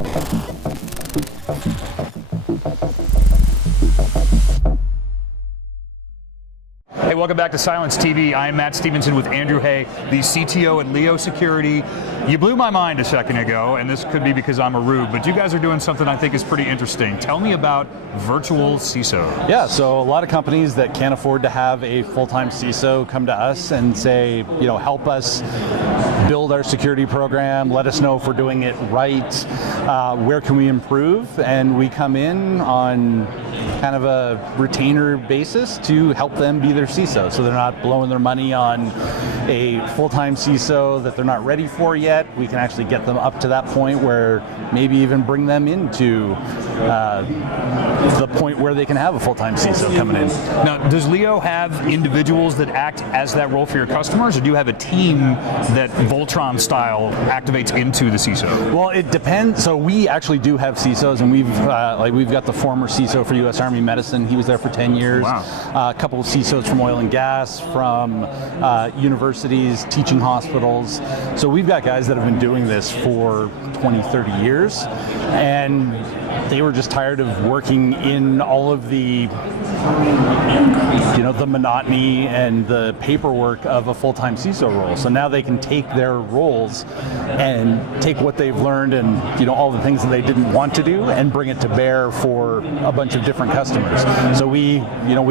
Hey, welcome back to Silence TV. I am Matt Stevenson with Andrew Hay, the CTO at Leo Security. You blew my mind a second ago, and this could be because I'm a rube, but you guys are doing something I think is pretty interesting. Tell me about virtual CISO. Yeah, so a lot of companies that can't afford to have a full-time CISO come to us and say, help us build our security program, let us know if we're doing it right, where can we improve, and we come in on kind of a retainer basis to help them be their CISO, so they're not blowing their money on a full-time CISO that they're not ready for yet. We can actually get them up to that point where maybe even bring them into the point where they can have a full-time CISO coming in. Now, does Leo have individuals that act as that role for your customers, or do you have a team that Voltron style activates into the CISO? Well, it depends. So we actually do have CISOs, and we've got the former CISO for U.S. Army Medicine. He was there for 10 years. Wow. A couple of CISOs from oil and gas, from universities, teaching hospitals. So we've got guys that have been doing this for 20, 30 years, and they were just tired of working in all of the monotony and the paperwork of a full-time CISO role. So now they can take their roles and take what they've learned and all the things that they didn't want to do and bring it to bear for a bunch of different customers. So we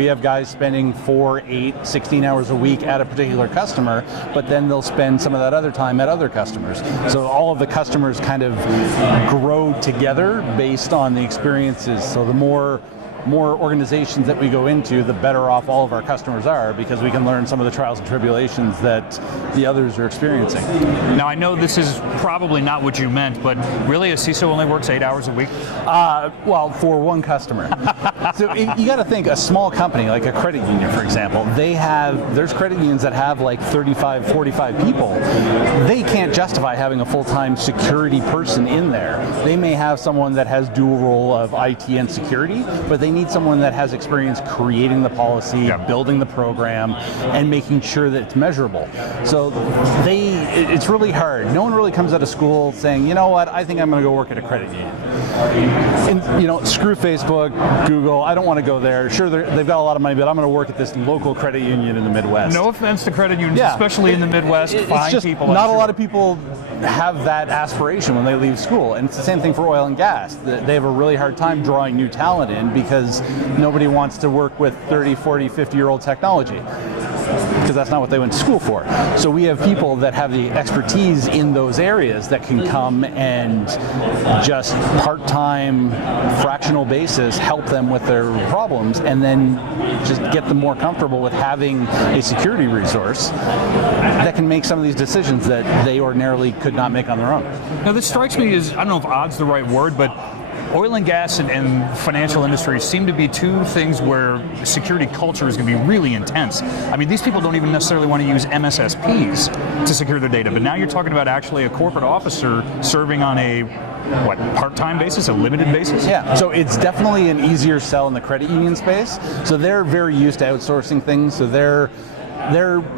have guys spending 4, 8, 16 hours a week at a particular customer, but then they'll spend some of that other time at other customers. So all of the customers kind of grow together based on the experiences. So the more organizations that we go into, the better off all of our customers are, because we can learn some of the trials and tribulations that the others are experiencing. Now, I know this is probably not what you meant, but really a CISO only works 8 hours a week? Well, for one customer. So you got to think, a small company like a credit union, for example, there's credit unions that have like 35, 45 people. They can't justify having a full-time security person in there. They may have someone that has dual role of IT and security, but they need someone that has experience creating the policy, building the program, and making sure that it's measurable. So it's really hard. No one really comes out of school saying, you know what, I think I'm going to go work at a credit union. And, screw Facebook, Google, I don't want to go there. Sure, they've got a lot of money, but I'm going to work at this local credit union in the Midwest. No offense to credit unions, especially in the Midwest. It's just people, not a lot of people have that aspiration when they leave school. And it's the same thing for oil and gas. They have a really hard time drawing new talent in because nobody wants to work with 30, 40, 50-year-old technology, because that's not what they went to school for. So we have people that have the expertise in those areas that can come and just part-time, fractional basis help them with their problems, and then just get them more comfortable with having a security resource that can make some of these decisions that they ordinarily could not make on their own. Now, this strikes me as, I don't know if odd's the right word, but oil and gas and financial industries seem to be two things where security culture is going to be really intense. I mean, these people don't even necessarily want to use MSSPs to secure their data, but now you're talking about actually a corporate officer serving on a part-time basis, a limited basis? Yeah, so it's definitely an easier sell in the credit union space. So they're very used to outsourcing things, so they're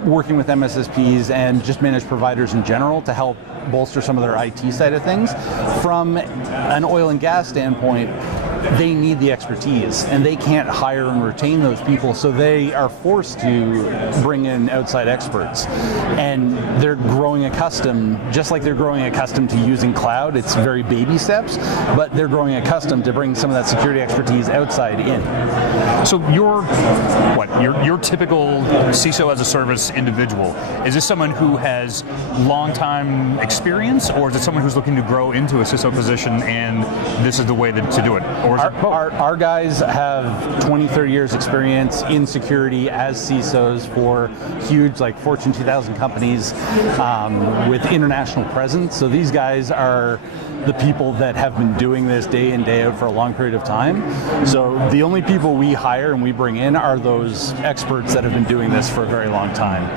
working with MSSPs and just managed providers in general to help bolster some of their IT side of things. From an oil and gas standpoint, they need the expertise, and they can't hire and retain those people, so they are forced to bring in outside experts. And they're growing accustomed, just like they're growing accustomed to using cloud. It's very baby steps, but they're growing accustomed to bring some of that security expertise outside in. So your typical CISO as a service individual, is this someone who has long time experience, or is it someone who's looking to grow into a CISO position and this is the way to do it? Or is it both? Our guys have 20, 30 years experience in security as CISOs for huge, like Fortune 2000 companies with international presence. So these guys are the people that have been doing this day in, day out for a long period of time. So the only people we hire and we bring in are those experts that have been doing this for a very long time.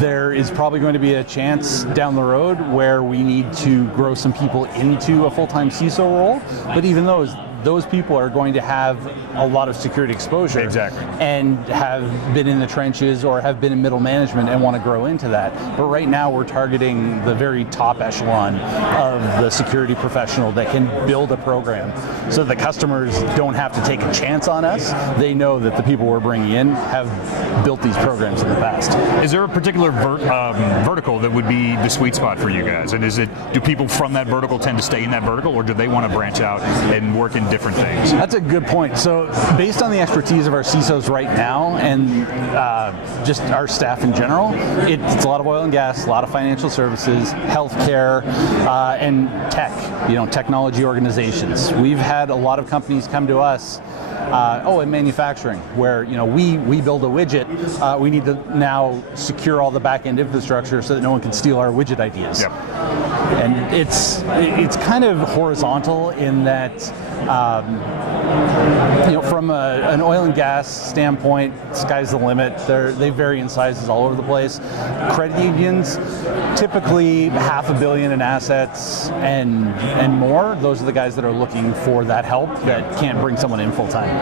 There is probably going to be a chance down the road where we need to grow some people into a full-time CISO role, but even those, those people are going to have a lot of security exposure. Exactly. And have been in the trenches or have been in middle management and want to grow into that. But right now we're targeting the very top echelon of the security professional that can build a program so that the customers don't have to take a chance on us. They know that the people we're bringing in have built these programs in the past. Is there a particular vertical that would be the sweet spot for you guys? And do people from that vertical tend to stay in that vertical, or do they want to branch out and work in different things? That's a good point. So based on the expertise of our CISOs right now and just our staff in general, it's a lot of oil and gas, a lot of financial services, healthcare, and tech, technology organizations. We've had a lot of companies come to us in manufacturing, where we build a widget, we need to now secure all the back-end infrastructure so that no one can steal our widget ideas. Yep. And it's kind of horizontal in that from an oil and gas standpoint, sky's the limit. They vary in sizes all over the place. Credit unions, typically $500 million in assets and more. Those are the guys that are looking for that help that can't bring someone in full time.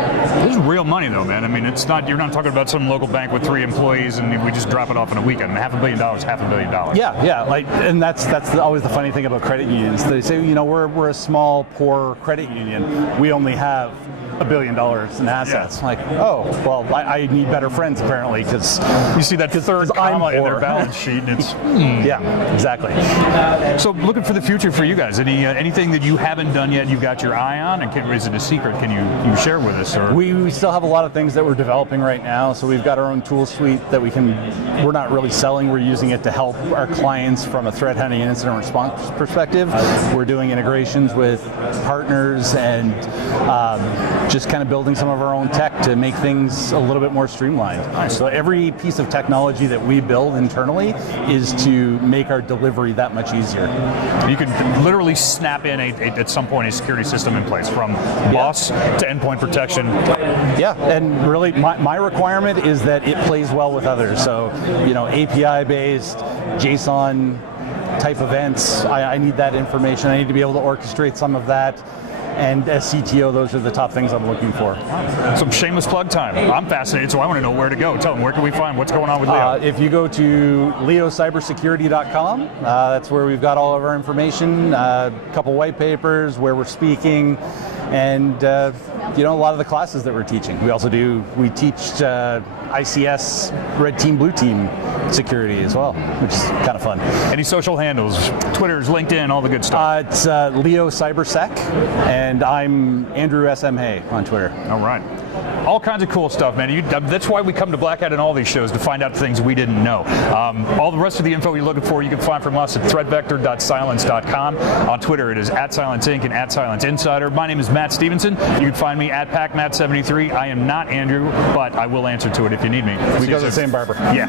This is real money, though, man. I mean, you're not talking about some local bank with 3 employees and we just drop it off in a weekend. $500 million, $500 million. Yeah. And that's always the funny thing about credit unions. They say, we're a small, poor credit union. We only have $1 billion in assets. Yeah. Like, oh, well, I need better friends apparently, because you see that third comma in their balance sheet, and it's yeah, exactly. So, looking for the future for you guys. Anything that you haven't done yet, you've got your eye on, and is it a secret? Can you share with us? Or we still have a lot of things that we're developing right now. So we've got our own tool suite that we're not really selling. We're using it to help our clients from a threat hunting and incident response perspective. We're doing integrations with partners and just kind of building some of our own tech to make things a little bit more streamlined. Nice. So every piece of technology that we build internally is to make our delivery that much easier. You can literally snap in at some point a security system in place, from BOSS to endpoint protection. Yeah, and really my requirement is that it plays well with others. So, API-based, JSON type events, I need that information. I need to be able to orchestrate some of that. And as CTO, those are the top things I'm looking for. Some shameless plug time. I'm fascinated, so I want to know where to go. Tell them, where can we find what's going on with Leo? If you go to leocybersecurity.com, that's where we've got all of our information, a couple white papers, where we're speaking, and a lot of the classes that we're teaching. We teach ICS, Red Team, Blue Team security as well, which is kind of fun. Any social handles? Twitter's, LinkedIn, all the good stuff. It's Leo Cybersec, and I'm Andrew S.M. Hay on Twitter. All right. All kinds of cool stuff, man. That's why we come to Black Hat and all these shows, to find out things we didn't know. All the rest of the info you're looking for, you can find from us at threatvector.cylence.com. On Twitter, it is @SilenceInc and @SilenceInsider. My name is Matt Stevenson. You can find me at PacMatt73. I am not Andrew, but I will answer to it if you need me. We go to the same barber. Yeah.